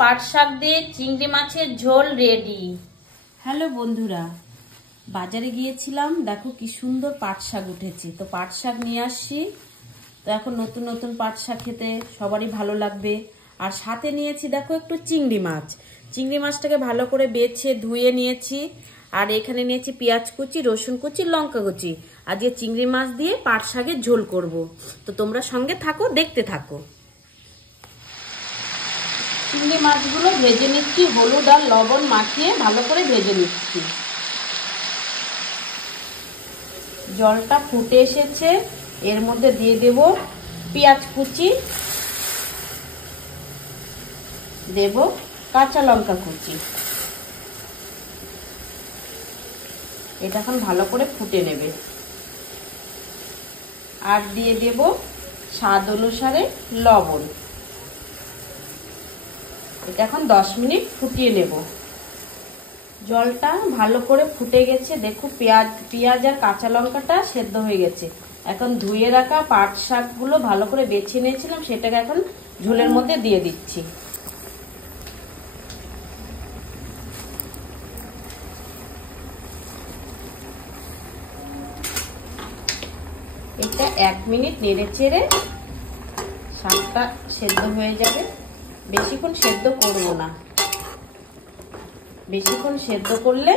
পাট শাক দিয়ে চিংড়ি মাছের ঝোল রেডি। হ্যালো বন্ধুরা, বাজারে গিয়েছিলাম, দেখো কি সুন্দর পাট শাক উঠেছে। তো পাট শাক নিয়ে আসছি। তো এখন নতুন নতুন পাট শাক খেতে সবারই ভালো লাগবে। আর সাথে নিয়েছি দেখো একটু চিংড়ি মাছ। চিংড়ি মাছটাকে ভালো করে বেছে ধুয়ে নিয়েছি। আর এখানে নিয়েছি পেঁয়াজ কুচি, রসুন কুচি, লঙ্কা কুচি। আজকে চিংড়ি মাছ দিয়ে পাট শাকের ঝোল করব। তো তোমরা সঙ্গে থাকো, দেখতে থাকো। চিংড়ি মাছগুলো ভেজে নিচ্ছি, হলুদ আর লবণ মাখিয়ে ভালো করে ভেজে নিচ্ছি। জলটা ফুটে এসেছে, এর মধ্যে দিয়ে দেব পেঁয়াজ কুচি, দেব কাঁচা লঙ্কা কুচি। এটা এখন ভালো করে ফুটে নেবে। আর দিয়ে দেব স্বাদ অনুসারে লবণ। এটা এখন 10 মিনিট ফুটিয়ে নেব। জলটা ভালো করে ফুটে গেছে, দেখো পেঁয়াজ আর কাঁচা লঙ্কাটা সেদ্ধ হয়ে গেছে। এখন ধুয়ে রাখা পাট শাকগুলো ভালো করে বেছে নিয়েছিলাম, সেটাকে এখন ঝোলের মধ্যে দিয়ে দিচ্ছি। এটা 1 মিনিট নেড়ে চেড়ে শাকটা সেদ্ধ হয়ে যাবে। বেশিক্ষণ সেদ্ধ করব না, বেশিক্ষণ সেদ্ধ করলে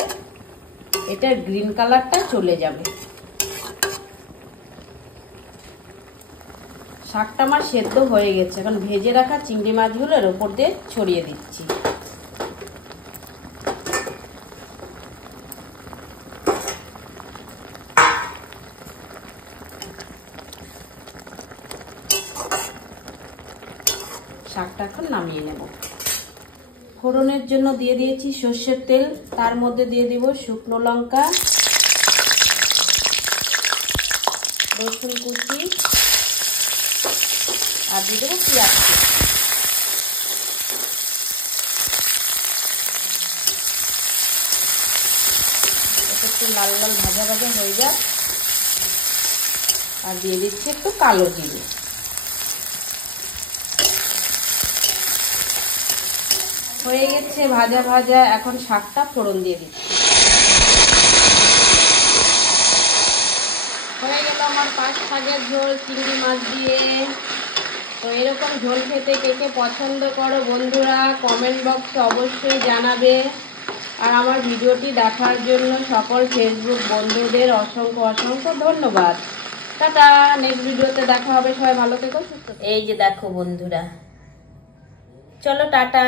এটার গ্রিন কালারটা চলে যাবে। শাকটা আমার সেদ্ধ হয়ে গেছে। এখন ভেজে রাখা চিংড়ি মাছগুলো এর উপর দিয়ে ছড়িয়ে দিচ্ছি। শাকটা এখন নামিয়ে নেব। ফোড়নের জন্য দিয়ে দিয়েছি সর্ষের তেল, তার মধ্যে দিয়ে দিব শুকনো লঙ্কা, রসুন কুচি আর দিয়ে দেবো পেঁয়াজ কুচি। একটু লাল লাল ভাজা ভাজা হয়ে যায়। আর দিয়ে দিচ্ছি একটু কালো জিরে। হয়ে গেছে ভাজা ভাজা, এখন শাকটা ফোড়ন দিয়ে দিচ্ছি। হয়ে গেল আমার পাট শাকের ঝোল চিংড়ি মাছ দিয়ে। তো এরকম ঝোল খেতে কে কে পছন্দ করো বন্ধুরা, কমেন্ট বক্সে অবশ্যই জানাবে। আর আমার ভিডিওটি দেখার জন্য সকল ফেসবুক বন্ধুদের অসংখ্য অসংখ্য ধন্যবাদ। টাটা, নেক্সট ভিডিওতে দেখা হবে। সবাই ভালো থেকো, সুস্থ। এই যে দেখো বন্ধুরা, চলো টাটা।